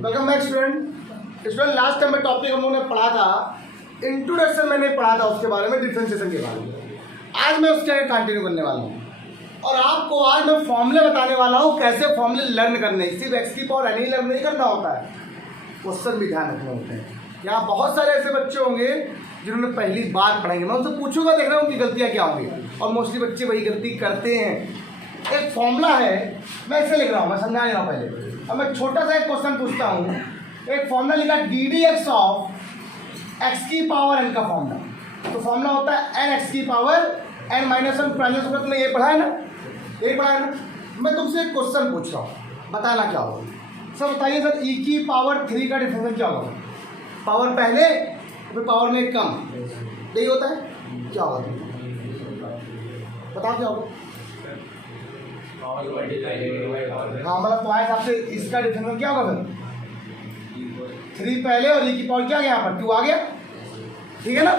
Welcome back student. Last time में topic हम लोगों ने पढ़ा था, इंट्रोडक्शन मैंने पढ़ा था उसके बारे में, डिफरेंशिएशन के बारे में। आज मैं उसके आगे कंटिन्यू करने वाला हूँ और आपको आज मैं फॉर्मूले बताने वाला हूँ कैसे फॉर्मूले लर्न करने। सिर्फ एक्स की पावर एन ही लर्न नहीं करना होता है, क्वेश्चन भी ध्यान रखने होते हैं। यहाँ बहुत सारे ऐसे बच्चे होंगे जिन्होंने पहली बार पढ़ेंगे, मैं उनसे पूछूंगा, देख रहा हूँ उनकी गलतियाँ क्या होंगी, और मोस्टली बच्चे वही गलती करते हैं। एक फॉर्मूला है, मैं ऐसे लिख रहा हूँ, मैं समझा रहा हूँ पहले। अब मैं छोटा सा एक क्वेश्चन पूछता हूँ। एक फॉर्मूला लिखा d d x of x की पावर एन का फॉर्मूला। तो फॉर्मूला होता है एन एक्स की power n minus one prime सूत्र। तुमने ये पढ़ा है ना, यही पढ़ा है ना। मैं तुमसे एक क्वेश्चन पूछ रहा हूँ, बताना क्या होगा। सर बताइए सर, ई की पावर 3 का डिफरेंशियल क्या होगा? पावर पहले फिर पावर में कम, यही होता है। क्या होगा बताओ क्या होगा? हाँ मतलब तुम्हारे हिसाब से इसका डिफरेंशियल क्या होगा फिर? 3 पहले और ई की पावर क्या गया यहाँ पर 2 आ गया, ठीक है ना।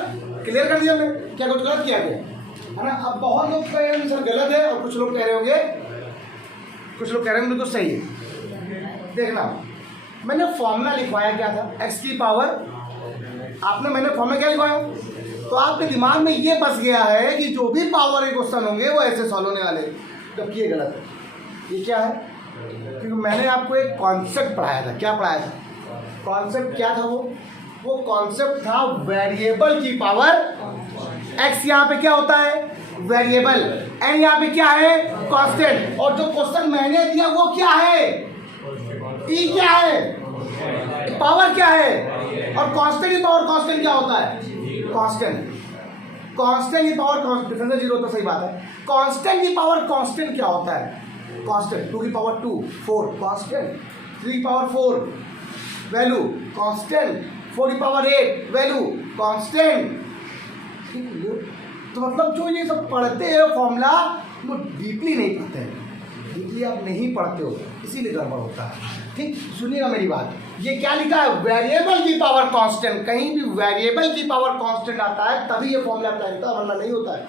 क्लियर कर दिया हमने, क्या कुछ गलत किया गया है ना। अब बहुत लोग कह रहे हैं सर गलत है, और कुछ लोग कह रहे होंगे, कुछ लोग कह रहे हैं बिल्कुल सही है। देखना, मैंने फॉर्मूला लिखवाया क्या था, एक्स की पावर। मैंने फॉर्मूला क्या लिखवाया, तो आपके दिमाग में ये बस गया है कि जो भी पावर के क्वेश्चन होंगे वो ऐसे सॉल्व होने वाले, जबकि ये गलत है। ये क्या है? क्योंकि मैंने आपको एक कॉन्सेप्ट पढ़ाया था। क्या पढ़ाया था? कॉन्सेप्ट क्या था? वो कॉन्सेप्ट था वेरिएबल की पावर। एक्स यहाँ पे क्या होता है? वेरिएबल। एन यहाँ पे क्या है? कांस्टेंट। और जो क्वेश्चन मैंने दिया वो क्या है? ई क्या है? पावर क्या है? और कांस्टेंट की पावर, कांस्टेंट क्या होता है? कांस्टेंट। कांस्टेंट की पावर डिफरेंस 0 होता, सही बात है। कांस्टेंट की पावर कांस्टेंट क्या होता है? कांस्टेंट 2 की पावर 2 4 कांस्टेंट, 3 की पावर 4 वैल्यू कांस्टेंट, 4 की पावर 8 वैल्यू कांस्टेंट। तो मतलब जो ये सब पढ़ते हैं फॉर्मूला, वो डीपली नहीं पढ़ते हैं, डीपली आप नहीं पढ़ते हो, इसीलिए गड़बड़ होता है। ठीक, सुनिएगा मेरी बात। ये क्या लिखा है? वेरिएबल की पावर कांस्टेंट। कहीं भी वेरिएबल की पावर कांस्टेंट आता है तभी ये फॉर्मूला अप्लाई होता है, वरना नहीं होता है।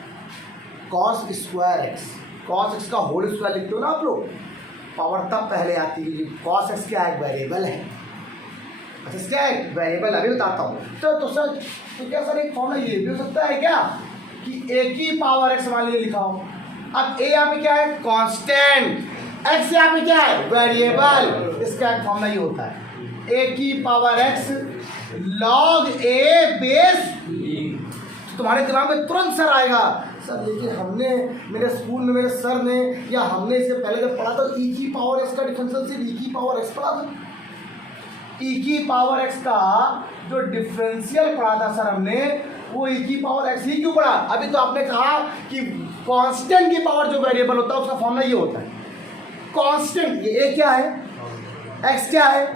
Cos square x, cos x का होल स्क्वायर लिखते हो ना आप लोग, पावर तब पहले आती है। कॉस एक्स क्या है? वेरिएबल है। अच्छा क्या है? वेरिएबल। अभी बताता हूँ। तो सर, तो क्या सर एक फॉर्मूला ये भी हो सकता है क्या कि ए की पावर एक्स मान लीजिए लिखा हो। अब ए यहाँ पे क्या है? कांस्टेंट। एक्स यहाँ पे क्या है? वेरिएबल। इसका एक फॉर्मूला ये होता है, ए की पावर एक्स लॉग ए बेस। तुम्हारे दिमाग में तुरंत सर आएगा, सर लेकिन हमने मेरे स्कूल में मेरे सर ने या हमने इससे पहले जब पढ़ा था ई की पावर एक्स का डिफरेंशियल सिर्फ ई की पावर एक्स पढ़ा था। ई की पावर एक्स का जो डिफरेंशियल पढ़ा था सर हमने, वो ई की पावर एक्स ही क्यों पढ़ा? अभी तो आपने कहा कि कांस्टेंट की पावर जो वेरिएबल होता है उसका फॉर्मूला ये होता है कांस्टेंट। ये ए क्या है? एक्स क्या है?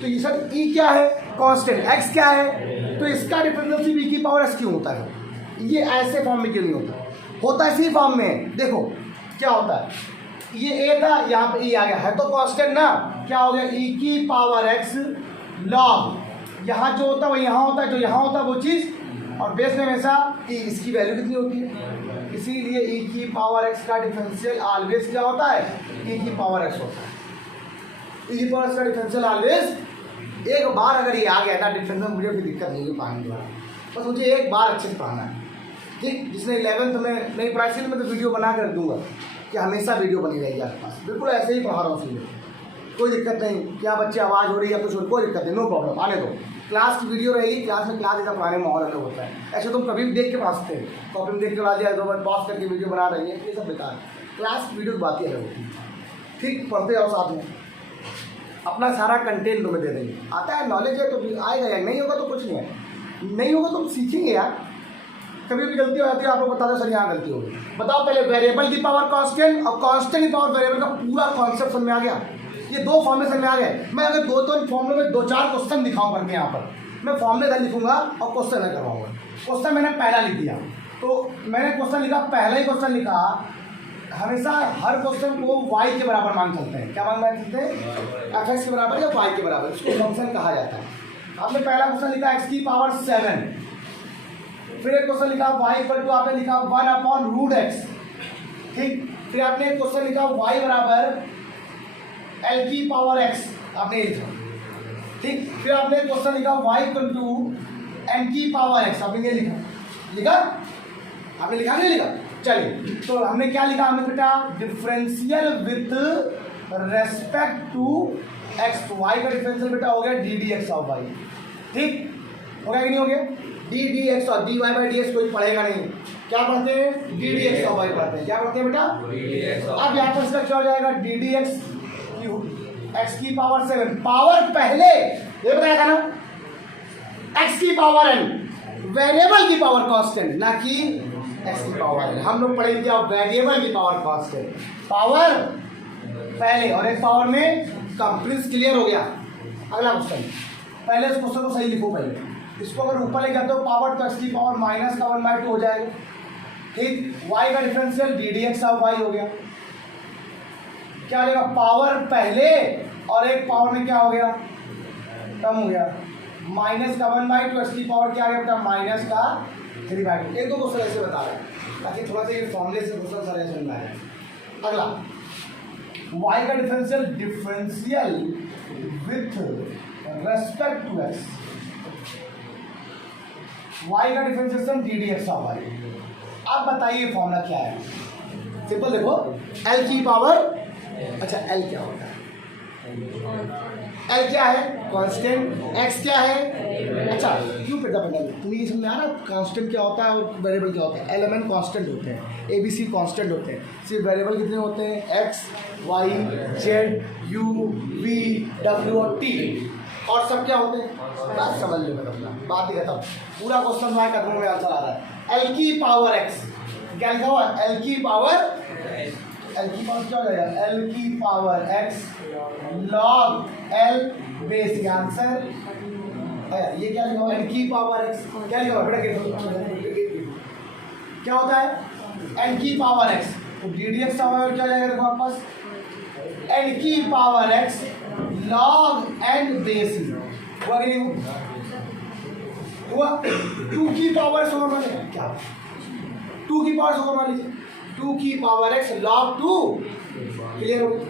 तो ये सर ई क्या है? कांस्टेंट। एक्स क्या है? तो इसका डिफरेंशियल सिर्फ ई की पावर एक्स क्यों होता है? ये ऐसे फॉर्म में क्यों नहीं होता? होता है इसी फॉर्म में। देखो क्या होता है, ये ए था, यहाँ पे ई आ गया है तो कांस्टेंट ना। क्या हो गया? ई की पावर एक्स लॉग, यहाँ जो होता है वो यहाँ होता है, जो यहाँ होता है वो चीज़, और बेस में हमेशा ई। इसकी वैल्यू कितनी होती है? इसीलिए ई की पावर एक्स का डिफरेंशियल ऑलवेज क्या होता है? ई की पावर एक्स होता है। ई की पावर एक्स का डिफरेंशियल ऑलवेज, एक बार अगर ये आ गया था डिफरेंशियल, मुझे भी दिक्कत नहीं है पाने द्वारा, बस मुझे एक बार अच्छे से पढ़ाना है। ठीक, जिसने 11th में नहीं पढ़ा, इसलिए मैं तो वीडियो बना कर दूंगा कि हमेशा वीडियो बनी रहेगी आपके पास। बिल्कुल ऐसे ही पढ़ा रहा हूँ, इसलिए कोई दिक्कत नहीं। क्या बच्चे आवाज़ हो रही है या कुछ, कोई दिक्कत नहीं, नो प्रॉब्लम, आने दो। क्लास की वीडियो रहेगी, क्लास में क्लास जैसा पढ़ाने माहौल अलग होता है। ऐसे तुम कभी भी देख के पढ़ा सकते हैं, कॉपी में देख के पढ़ा दिया, 2 बार पॉज करके वीडियो बना रही है, ये सब बेकार है। क्लास की वीडियो की बात ही अलग होती है। ठीक, पढ़ते जाओ साथ में, अपना सारा कंटेंट तुम्हें दे देंगे। आता है नॉलेज है तो आएगा, या नहीं होगा तो कुछ नहीं है, नहीं होगा तो सीखेंगे यार। कभी भी गलती हो जाती है, आप लोग बता दो सर यहाँ गलती होगी। बताओ पहले, वेरिएबल की पावर कांस्टेंट और कांस्टेंट की पावर वेरिएबल का पूरा कॉन्सेप्ट समझ में आ गया। ये 2 फॉर्मूले समझ में आ गए। मैं अगर 2-3 फॉर्मूले में 2-4 क्वेश्चन दिखाऊँ करके, यहाँ पर मैं फॉर्मूले इधर लिखूंगा और क्वेश्चन इधर करवाऊंगा। क्वेश्चन मैंने पहला लिख दिया, तो मैंने क्वेश्चन लिखा, पहला ही क्वेश्चन लिखा। हमेशा हर क्वेश्चन को y के बराबर मान चलते हैं। क्या मान चलते हैं? fx के बराबर या y के बराबर, इसको फंक्शन कहा जाता है। आपने पहला क्वेश्चन लिखा x की पावर 7, फिर एक क्वेश्चन लिखा y इक्वल टू, आपने लिखा 1/√x। ठीक, फिर आपने क्वेश्चन लिखा y बराबर l की पावर x, आपने लिखा। ठीक, फिर आपने क्वेश्चन लिखा y इक्वल टू n की पावर x, आपने ये लिखा आपने लिखा नहीं लिखा? चलिए, तो हमने क्या लिखा? हमने बेटा differential with respect to x, तो y का डिफरेंशियल बेटा हो गया d d x of y। ठीक हो गया कि नहीं हो गया? डी डी एक्स और d y by d x कोई पढ़ेगा नहीं, क्या पढ़ते हैं? D d x of y पढ़ते हैं। क्या पढ़ते हैं बेटा? अब यहाँ पर इसका क्या हो जाएगा? डी डी एक्स एक्स की पावर 7, पावर पहले ये बताया था ना, एक्स की पावर n, वेरिएबल की पावर कांस्टेंट, ना कि एक्स की पावर n। हम लोग पढ़ेंगे अब वेरिएबल की पावर कांस्टेंट, पावर पहले और एक पावर में कम। प्लीज क्लियर हो गया? अगला क्वेश्चन, पहले इस क्वेश्चन को सही लिखो। पहले इसको अगर ऊपर ले जाते हो पावर, तो एक्स की पावर माइनस का 1/2 हो जाएगा। ठीक, y का differential d d x of y हो गया। क्या हो जाएगा? पावर पहले और एक पावर में क्या हो गया? कम हो गया। माइनस का 1/2, एक्स की पावर क्या आ गया बेटा? माइनस का 3/2। एक दो क्वेश्चन ऐसे बता रहे हैं ताकि थोड़ा सा ये फॉर्मूले से क्वेश्चन सारे समझ में आए। अगला, y का differential with respect to x, y का differentiation d d x of y। अब बताइए फॉर्मूला क्या है? सिंपल देखो, l की पावर, अच्छा l क्या होता है? l क्या है? कांस्टेंट। x क्या है? अच्छा क्यों बेटा तुम्हें ये समझ में आ रहा? कांस्टेंट क्या होता है और वेरिएबल क्या होता है? एलिमेंट कांस्टेंट होते हैं, ए बी सी कांस्टेंट होते हैं। सिर्फ वेरिएबल कितने होते हैं? x, y, z, u, v, w और t, और सब क्या होते हैं? बस समझ लो मेरा बात ही खत्म। पूरा क्वेश्चन हमारे कदमों में आंसर आ रहा है। l की पावर x, क्या लिखा हुआ है? l की पावर क्या हो जाएगा? l की power x log l base का आंसर। ये क्या लिखा हुआ है? l की पावर x, क्या लिखा हुआ है बेटा? क्या होता है? l की पावर x, तो डी डी एक्स क्या जाएगा? देखो आपके पास l की power x log n base हुआ कि नहीं हुआ? 2 की पावर से मान लीजिए, क्या 2 की पावर से मान लीजिए 2 की पावर x log 2, क्लियर हो गया?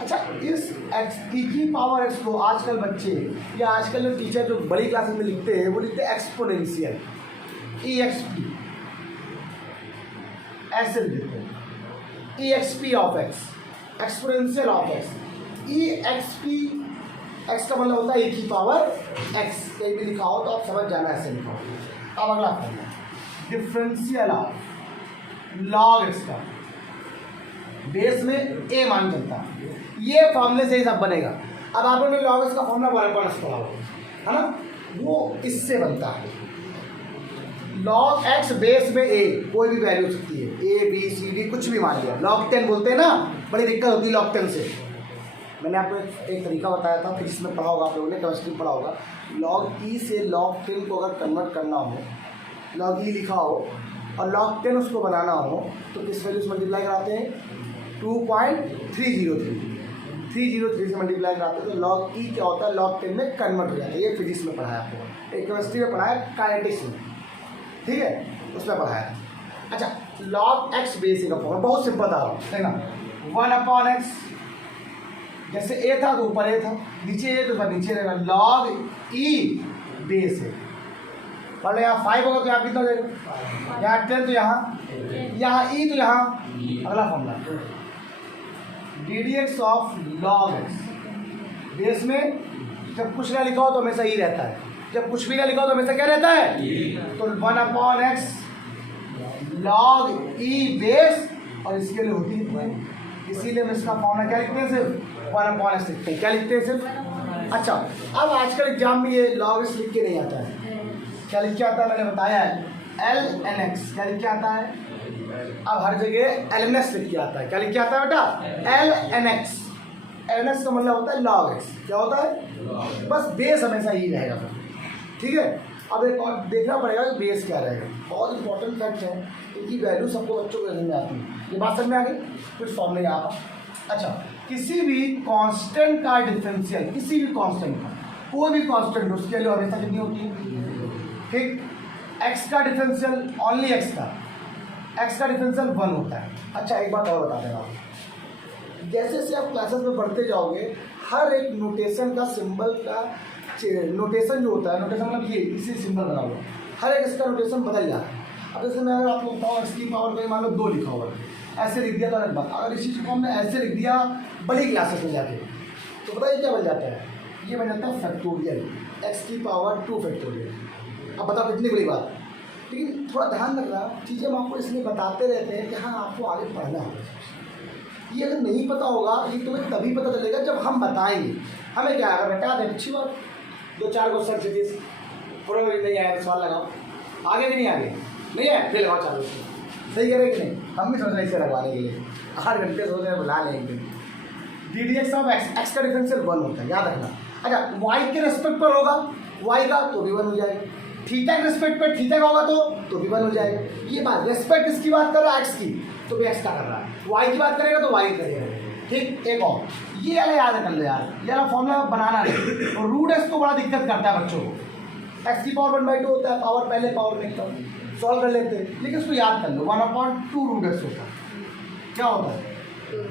अच्छा, इस x की पावर x को आजकल बच्चे या आजकल टीचर जो बड़ी क्लास में लिखते हैं वो लिखते हैं एक्सपोनेंशियल, EXP, ऐसे लिखते हैं EXP of x, exponential of x। EXP, x का मतलब होता है e की पावर x, कहीं भी लिखा हो तो आप समझ जाना ऐसे लिखा हो। अब अगला formula, differential of log x का बेस में a मान चलता है, ये फॉर्मूले से ही सब बनेगा। अब आप लोगों ने log x का फॉर्मूला 1/s पढ़ा है ना, वो इससे बनता है। log x बेस में a, कोई भी वैल्यू हो सकती है, a b c d कुछ भी मान लिया। log 10 बोलते हैं ना, बड़ी दिक्कत होती है log 10 से। मैंने आपको एक तरीका बताया था, फिजिक्स में पढ़ा होगा आप लोगों ने, केमिस्ट्री में पढ़ा होगा। log e से log 10 को अगर कन्वर्ट करना हो, log e लिखा हो और log 10 उसको बनाना हो तो किस वैल्यू से मल्टीप्लाई कराते हैं? 2.303 303 से मल्टीप्लाई कराते हैं तो log e क्या होता है? log 10 में कन्वर्ट हो जाता है। ये फिजिक्स में पढ़ा है आपको, एक केमिस्ट्री में पढ़ा है, काइनेटिक्स में, ठीक है, उसमें पढ़ा है। अच्छा, log x बेस का फॉर्मूला बहुत सिंपल था, देखना 1/x, जैसे a था तो ऊपर a था, नीचे a तो ऊपर नीचे रहेगा। log e बेस है, पढ़ लो। यहाँ 5 होगा तो यहाँ कितना हो जाएगा? यहाँ 10 तो यहाँ e तो यहाँ। अगला formula, D d x of log x, base में जब कुछ ना लिखा हो तो हमेशा e रहता है, जब कुछ भी ना लिखा हो तो हमेशा क्या रहता है? तो 1/x log e बेस, और इसके लिए होती है, इसीलिए हम इसका फॉर्मूला क्या लिखते हैं? सिर्फ 1/x लिखते हैं। क्या लिखते हैं? सिर्फ। अच्छा, अब आजकल एग्जाम में ये log x लिख के नहीं आता है, क्या लिख के आता है? मैंने बताया है ln(x), क्या लिख के आता है? अब हर जगह ln(x) लिख के आता है। क्या लिख के आता है बेटा? ln(x). ln(x) का मतलब होता है log x। क्या होता है? बस बेस हमेशा ही रहेगा, ठीक है। अब एक और देखना पड़ेगा कि बेस क्या रहेगा, बहुत इंपॉर्टेंट फैक्ट है, इनकी वैल्यू सबको बच्चों को समझ में आती है। ये बात समझ में आ गई? कुछ फॉर्मूले यहाँ पर। अच्छा, किसी भी कांस्टेंट का डिफरेंशियल, किसी भी कांस्टेंट का, कोई भी कांस्टेंट उसके लिए हमेशा कितनी होती है? ठीक, x का डिफरेंशियल, ओनली x का डिफरेंशियल 1 होता है। अच्छा, एक बात और बता देना, जैसे जैसे आप क्लासेस में बढ़ते जाओगे हर एक नोटेशन का सिंबल का नोटेशन जो होता है, नोटेशन मतलब ये इसी सिंबल बना हुआ, हर एक इसका नोटेशन बदल जाता है। अब जैसे मैं अगर आपको बताऊँ एक्स की पावर में मान लो 2 लिखा हुआ है, ऐसे लिख दिया तो अलग बात। अगर इसी को हमने ऐसे लिख दिया बड़ी क्लासेस में जाके तो बताइए क्या बन जाता है, ये बन जाता है फैक्टोरियल, एक्स की पावर 2 फैक्टोरियल। अब बताओ कितनी बड़ी बात। लेकिन थोड़ा ध्यान रखना, चीज़ें हम आपको इसलिए बताते रहते हैं कि हाँ आपको आगे पढ़ना होगा। ये अगर नहीं पता होगा ये तुम्हें तभी पता चलेगा जब हम बताएंगे। हमें क्या अगर बता दें अच्छी बात, 2-4 क्वेश्चन सीरीज पूरा नहीं आया सवाल लगाओ, आगे भी नहीं आगे नहीं है फिर लगाओ चालू। सही कह रहे कि नहीं? हम भी सोच रहे हैं इसे लगवाने के लिए 8 घंटे सोच रहे हैं, बुला लें एक दिन। DDX ऑफ एक्स का डिफरेंशियल 1 होता है, याद रखना। अच्छा वाई के रेस्पेक्ट पर होगा वाई का तो भी 1 हो जाएगा, थीटा के रेस्पेक्ट पर थीटा का होगा तो भी 1 हो जाएगा। ये बात रेस्पेक्ट इसकी बात कर रहा है एक्स की तो भी एक्स का कर रहा है, वाई की बात करेगा तो वाई करेगा। ठीक, एक और ये वाला याद कर लो यार, ये वाला फॉर्मूला बनाना नहीं। और रूट एक्स को बड़ा दिक्कत करता है बच्चों को, एक्स की पावर 1/2 होता है, पावर पहले पावर में सॉल्व कर लेते हैं, लेकिन उसको याद कर लो 1/2 रूट एक्स होता है। क्या होता है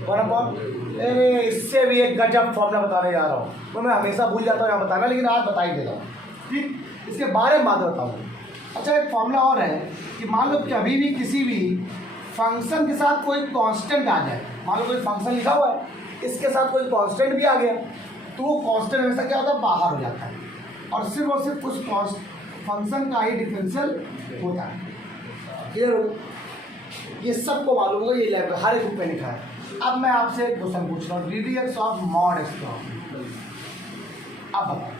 1/, इससे भी एक गजब फॉर्मूला बताने जा रहा हूँ, तो मैं हमेशा भूल जाता हूँ यहाँ बताना, लेकिन आज बता ही देता हूँ। ठीक, इसके बारे में बात बताऊँ। अच्छा एक फॉर्मूला और है कि मान लो कभी भी किसी भी फंक्शन के साथ कोई कांस्टेंट आ जाए, मान लो कोई फंक्शन लिखा हुआ है इसके साथ कोई कांस्टेंट भी आ गया तो वो कांस्टेंट हमेशा क्या होता है बाहर हो जाता है, और सिर्फ उस फंक्शन का ही डिफरेंशियल होता है। क्लियर हो? ये सबको मालूम होगा, ये लेवल हर एक बुक में लिखा है। अब मैं आपसे एक क्वेश्चन पूछ रहा हूँ, DDX ऑफ मॉड एक्स का अब बताओ,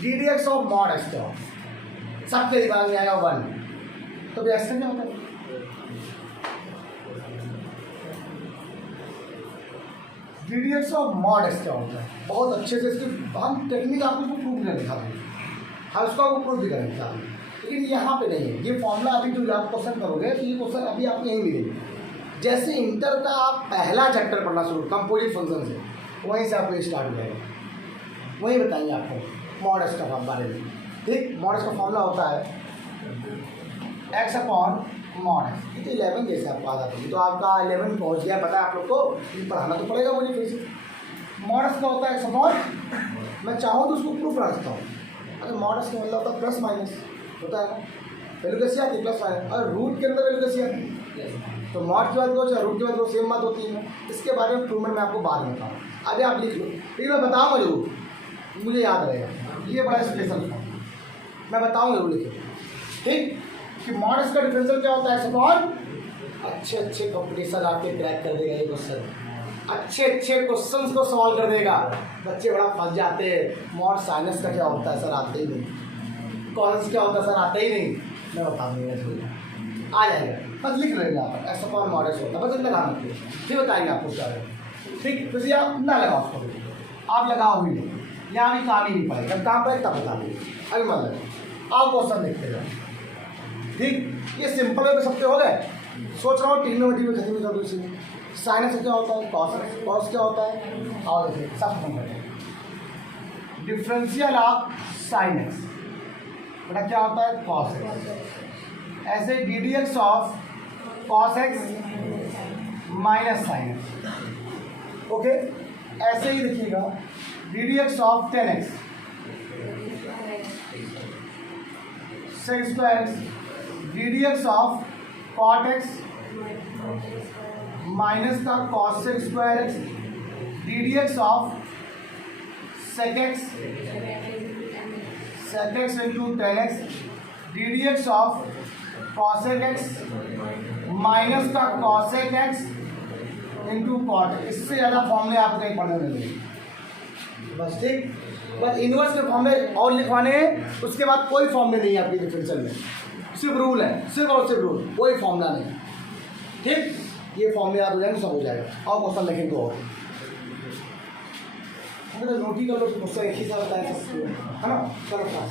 DDX ऑफ मॉड एक्स का सबके दिमाग में आएगा 1, तो भी एक्स क्या होता है? DDX ऑफ मॉड एक्स क्या होता है? बहुत अच्छे से इसकी हम टेक्निक आपको प्रूव करने दिखा देंगे, हाँ उसको आपको प्रूव भी करने दिखा देंगे, लेकिन यहाँ पे नहीं है ये फॉर्मूला। अभी जो आप क्वेश्चन करोगे तो ये क्वेश्चन अभी आपको यहीं मिलेंगे। जैसे इंटर का आप पहला चैप्टर पढ़ना शुरू कंपोजिट फंक्शन से, वहीं से आपको स्टार्ट हो जाएगा, वहीं बताएंगे आपको मॉड एक्स का बारे में। ठीक, मॉड एक्स का फॉर्मूला होता है एक्स अपॉन मॉड एक्स। तो 11 जैसे आपको आधा पड़ी तो आपका 11 पहुँच गया, पता है आप लोग को, पढ़ाना तो पड़ेगा मुझे फिर से। मॉड एक्स का होता है एक्स अपॉन, मैं चाहूँ तो उसको प्रूफ रख सकता हूँ। अगर मॉड एक्स का मतलब होता है प्लस माइनस होता है ना, वैल्यू कैसी आती है प्लस माइनस, और रूट के अंदर वैल्यू कैसी आती है तो मॉड की बात करो चाहे रूट की बात करो सेम बात होती है। इसके बारे में प्रूवमेंट मैं आपको बाद में बताऊँ, अभी आप लिख लो, लेकिन मैं बताऊँगा जरूर, मुझे याद रहेगा, ये बड़ा स्पेशल था, मैं बताऊँगा जरूर लिखे। ठीक, कि मॉड एक्स का डिफरेंशियल क्या होता है एक्स अपॉन। अच्छे कॉम्पिटिशन आपके क्रैक कर देगा ये क्वेश्चन, अच्छे क्वेश्चंस को सॉल्व कर देगा। बच्चे बड़ा फंस जाते हैं, मॉड साइनस का क्या होता है सर आते ही नहीं, कॉन्स क्या होता है सर आते ही नहीं, मैं बता दूँगा आ जाएगा, बस लिख लेंगे आप एक्स अपॉन मॉड एक्स होता है, बस इतना ध्यान रखिए, फिर बताएंगे आपको क्या है। ठीक, तो आप ना लगाओ उसको, आप लगाओ भी नहीं, यहाँ भी काम ही नहीं पड़ेगा, जब काम पड़ेगा तब बता देंगे, अभी मत लगाओ, आप क्वेश्चन देखते जाओ। ठीक, ये सिंपल है तो सबके हो गए। सोच रहा हूँ ट्रिग्नोमेट्री में खत्म कर दूँ इसीलिए। साइनस क्या होता है, कॉस क्या होता है, और देखिए सब खत्म करते हैं। डिफरेंशियल ऑफ साइन एक्स बेटा क्या होता है कॉस एक्स। ऐसे DDX of cos x minus sine x. Okay, ऐसे ही देखिएगा DDX of 10x sec square x, DDX of cot x minus का cosec square x, DDX of sec x into 10x, DDX of cosec x minus का cosec x into cot. इससे ज़्यादा फॉर्मूले आपको कहीं पढ़ने मिलेंगे बस। ठीक, बस इनवर्स के फॉर्मूले और लिखवाने हैं, उसके बाद कोई फॉर्मूले नहीं है आपकी डिफरेंशियल में, सिर्फ रूल है, सिर्फ और सिर्फ रूल, कोई फॉर्मूला नहीं। ठीक, ये फॉर्मूले याद हो जाएंगे सब हो जाएगा। और क्वेश्चन लिखेंगे तो और नोटी कर लो, क्वेश्चन एक ही साथ बताया सबको, है ना। चलो क्लास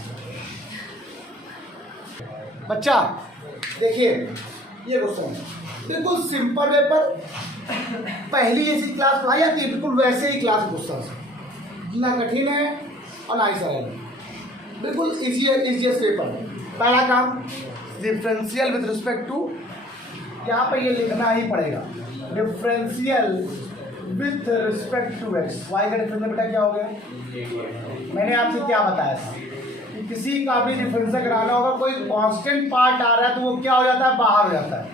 बच्चा देखिए ये क्वेश्चन बिल्कुल सिंपल पेपर, पहली ऐसी क्लास पढ़ाई जाती है बिल्कुल वैसे ही क्लास क्वेश्चन, ना कठिन है और ना ही सरल है, बिल्कुल इजीएस्ट पेपर। पहला काम डिफरेंशियल विद रिस्पेक्ट टू, यहाँ पे ये लिखना ही पड़ेगा differential with respect to x, y का डिफरेंशियल बेटा क्या हो गया? मैंने आपसे क्या बताया था कि किसी का भी डिफरेंशियल कराना होगा, कोई कांस्टेंट पार्ट आ रहा है तो वो क्या हो जाता है? बाहर हो जाता है।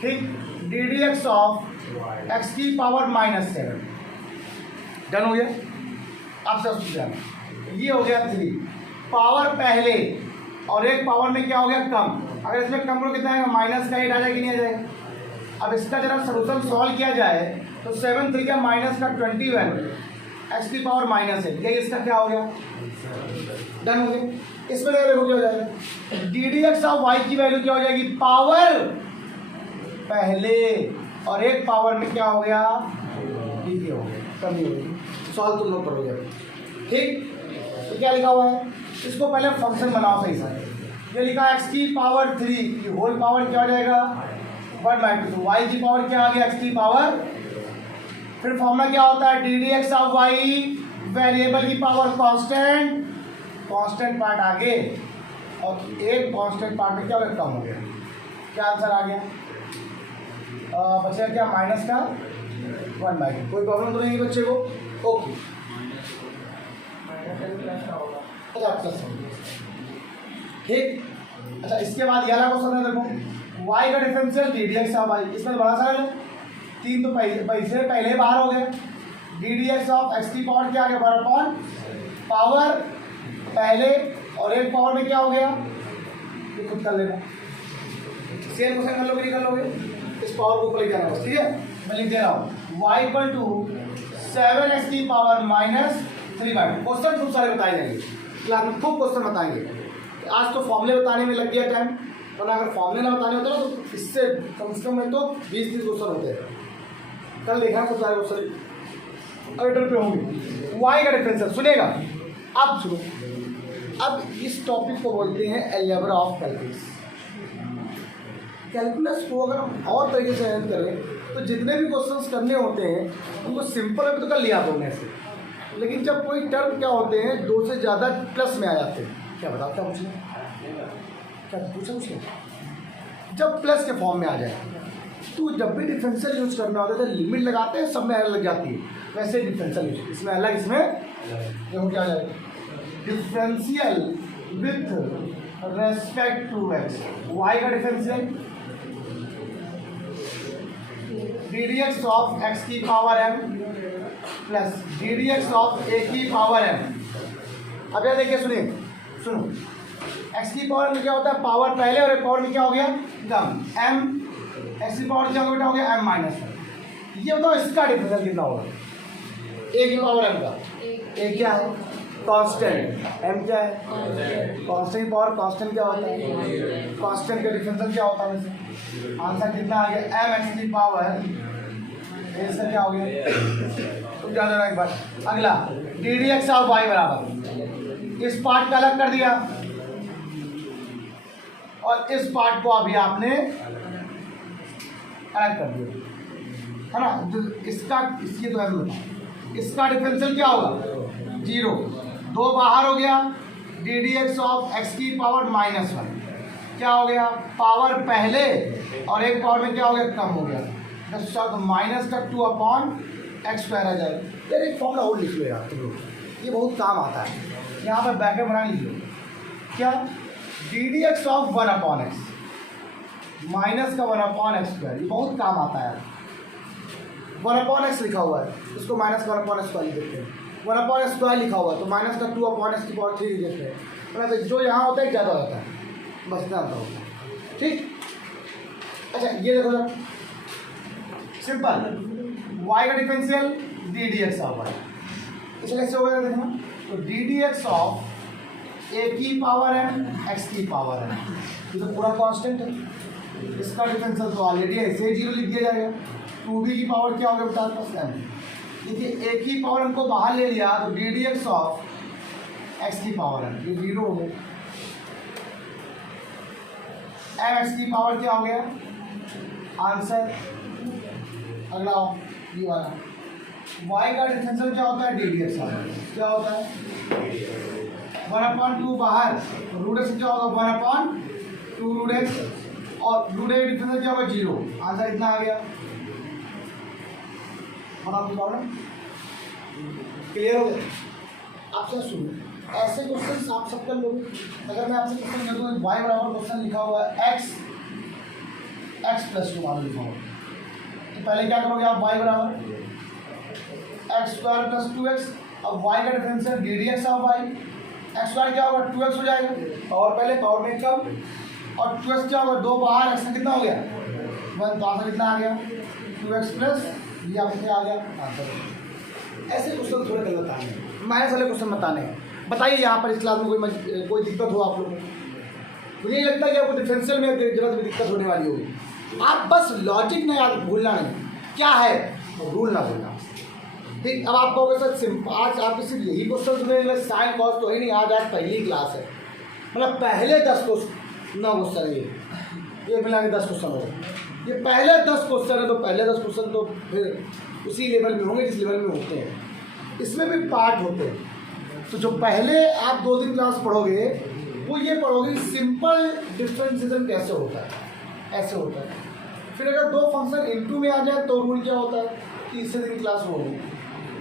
ठीक, D d x of x की पावर -7 डन हो गया। अब सब जाना, ये हो गया 3 पावर पहले और एक पावर में क्या हो गया? कम। अगर इसमें कम करो कितना आएगा? -8 आ जाएगा कि नहीं आ जाएगा? अब इसका जरा सोल्यूशन सॉल्व किया जाए तो 7 3 का -21 एक्स की पावर -8, यही इसका क्या हो गया? डन हो गया। इसमें देखो क्या हो जाएगा? D d x of y की वैल्यू क्या हो जाएगी? पावर पहले और एक पावर में क्या हो गया? डी हो गया, कमी हो गई। सॉल्व तुम लोग करोगे। ठीक, तो क्या लिखा हुआ है? इसको पहले फंक्शन बनाओ सही से। ये लिखा एक्स की पावर 3 होल पावर क्या हो जाएगा? 1/2। वाई की पावर क्या आ गया? एक्स की पावर। फिर फॉर्मूला क्या होता है? D d x of y, variable की पावर कांस्टेंट, कांस्टेंट पार्ट आगे और एक कांस्टेंट पार्ट में क्या हो गया? कम हो गया। क्या आंसर आ गया? बचेगा क्या? माइनस का 1/2। कोई प्रॉब्लम तो नहीं बच्चे को? ओके, ठीक। अच्छा, इसके बाद ये वाला क्वेश्चन है, देखो y का differential d d x of y, इसमें बड़ा सा है 3 तो पैसे पहले बाहर हो गए। D d x of x की पावर क्या आ गया? अपॉन पावर पहले और एक पावर में क्या हो गया? ये खुद कर लेना, सेम क्वेश्चन कर लोगे, नहीं कर लोगे? इस पावर को ऊपर लेके जाना बस, ठीक है? मैं लिख दे रहा हूँ y इक्वल टू 7x की पावर -3/2। क्वेश्चन खूब सारे बताए जाएंगे क्लास में, खूब क्वेश्चन बताएंगे। आज तो फॉर्मूले बताने में लग गया टाइम, वरना अगर फॉर्मूले ना बताने होते ना तो इससे कम से कम तो 20-30 क्वेश्चन होते हैं। कल देखा खूब सारे क्वेश्चन अगर पे होंगे। y का डिफरेंशियल सुनेगा, अब सुनो। अब इस टॉपिक को बोलते हैं अलजेब्रा ऑफ कैलकुलस। कैलकुलस को अगर हम और तरीके से हैंडल करें तो जितने भी क्वेश्चंस करने होते हैं उनको सिंपल अभी तो कर लिया बोलने से, लेकिन जब कोई टर्म क्या होते हैं 2 से ज़्यादा प्लस में आ जाते हैं। क्या बताओ, क्या पूछना? क्या पूछा उसने? जब प्लस के फॉर्म में आ जाए तो जब भी डिफरेंशियल यूज करना होता है तो लिमिट लगाते हैं, सब में अलग लग जाती है। वैसे डिफरेंशियल यूज इसमें अलग, इसमें देखो क्या आ जाएगा? Differential with respect to x, y का differential d d x of x की power m plus d d x of a की पावर m। अब यह देखिए, सुनिए, सुनो, एक्स की पावर में क्या होता है? पावर पहले और एक पावर में क्या हो गया? कम। m एक्स की पावर क्या हो गया? m-1। ये बताओ इसका डिफरेंशियल कितना होगा? ए की पावर m का। ए क्या है? कांस्टेंट। m क्या है? कांस्टेंट की पावर कांस्टेंट क्या होता है? कांस्टेंट का डिफरेंशियल क्या होता है वैसे? आंसर कितना आ गया? m एक्स की पावर, इसका क्या हो गया? तो ध्यान देना एक बार। अगला d d x of y बराबर, इस पार्ट का अलग कर दिया और इस पार्ट को अभी आपने अलग कर दिया, है ना? जो इसका इसकी तो इसका डिफरेंशियल क्या होगा? 0। 2 बाहर हो गया। D d x of x की पावर -1 क्या हो गया? पावर पहले और एक पावर में क्या हो गया? कम हो गया। माइनस का 2/x² आ जाए। यार एक फॉर्मूला और लिख लो यार तुम लोग, ये बहुत काम आता है। यहाँ पर ब्रैकेट बना लीजिए, क्या? D d x of 1/x minus का 1/x², ये बहुत काम आता है। 1/x लिखा हुआ है, इसको माइनस का 1/x² लिख देते हैं। 1/x² लिखा हुआ है तो माइनस का 2/x की पावर 3 लिख देते हैं, मतलब जो यहाँ होता है ज़्यादा होता है, बस इतना होता है। ठीक, अच्छा ये देखो सर, सिंपल y का differential d d x of y, इसे कैसे होगा देखना? तो d d x of a की पावर m एक्स की पावर m, ये तो पूरा कांस्टेंट है। इसका डिफरेंशियल तो ऑलरेडी ऐसे ही 0 लिख दिया जाएगा। 2b की पावर क्या होगा बता पास m। देखिए a की पावर हमको बाहर ले लिया तो d d x of x की पावर m, ये 0 हो गया। m एक्स की पावर क्या हो गया? आंसर अगला ये वाला। y का डिफरेंशियल क्या होता है? डी डी एक्स क्या होता है? 1/2 बाहर, रूट एक्स क्या होगा? 1/2 रूट एक्स, और रूट एक्स डिफरेंशियल क्या होगा? 0। आंसर इतना आ गया। आपकी प्रॉब्लम क्लियर हो गया? आपसे सुनिए, ऐसे क्वेश्चन आप सब कर लोगे। अगर मैं आपसे क्वेश्चन दे दूँ, वाई बराबर क्वेश्चन लिखा हुआ है एक्स प्लस 2 मान लिखा हुआ, तो पहले क्या करोगे आप, वाई बराबर एक्स स्क्वायर प्लस 2x। अब y का differential d d x of y, x square क्या होगा 2x हो जाएगा, पावर पहले पावर में कम, और 2x क्या होगा 2 बाहर, एक्स कितना हो गया 1, तो आंसर कितना आ गया 2x प्लस ये आपके आ गया आंसर। ऐसे क्वेश्चन थोड़े गलत आए हैं, माइनस वाले क्वेश्चन बताने हैं। बताइए यहाँ पर इस क्लास में कोई दिक्कत हो आप लोगों को? मुझे नहीं लगता कि आपको डिफरेंशियल में जरूरत में दिक्कत होने वाली होगी। आप बस लॉजिक नहीं याद भूलना नहीं, क्या है रूल ना भूलना। ठीक, अब आप कहोगे सर आज आपके सिर्फ यही क्वेश्चन सुने, साइन कॉस तो ही नहीं, आज पहली क्लास है, मतलब पहले 10 क्वेश्चन 9 क्वेश्चन ये मिला के 10 क्वेश्चन हो गए। ये पहले 10 क्वेश्चन है, तो पहले 10 क्वेश्चन तो फिर उसी लेवल में होंगे जिस लेवल में होते हैं, इसमें भी पार्ट होते हैं। तो जो पहले आप 2 दिन क्लास पढ़ोगे वो ये पढ़ोगे सिंपल डिफरेंशिएशन कैसे होता है, ऐसे होता है। फिर अगर 2 फंक्शन इनटू में आ जाए तो रूल क्या होता है, तीसरे दिन क्लास में होगी।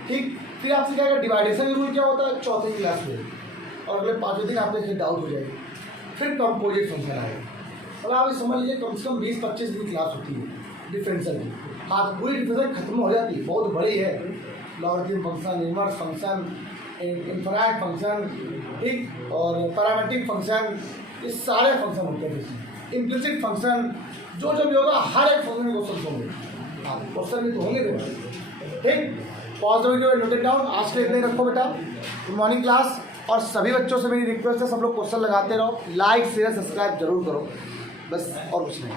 ठीक, फिर आपसे क्या है डिवाइडेशन रूल क्या होता है, चौथे क्लास में, और अगले 5वें दिन आपको फिर डाउट हो जाएगी। फिर कंपोजिट फंक्शन आएगा, और आप समझ लीजिए कम से कम 20-25 दिन क्लास होती है डिफरेंशियल की। हाँ, पूरी डिफरेंशियल खत्म हो जाती है, बहुत बड़ी है, logarithm function, inverse function, infinite function, ठीक, और पैरामीट्रिक फंक्शन, ये सारे फंक्शन होते हैं इसमें, इम्प्लिसिट फंक्शन, जो भी होगा हर एक फंक्शन में क्वेश्चन होंगे। हाँ, क्वेश्चन भी तो होंगे बेटा। ठीक, pause the video, note it down. आज के इतने रखो बेटा, गुड मॉर्निंग क्लास। और सभी बच्चों से मेरी रिक्वेस्ट है, सब लोग क्वेश्चन लगाते रहो, लाइक शेयर सब्सक्राइब जरूर करो, बस और कुछ नहीं।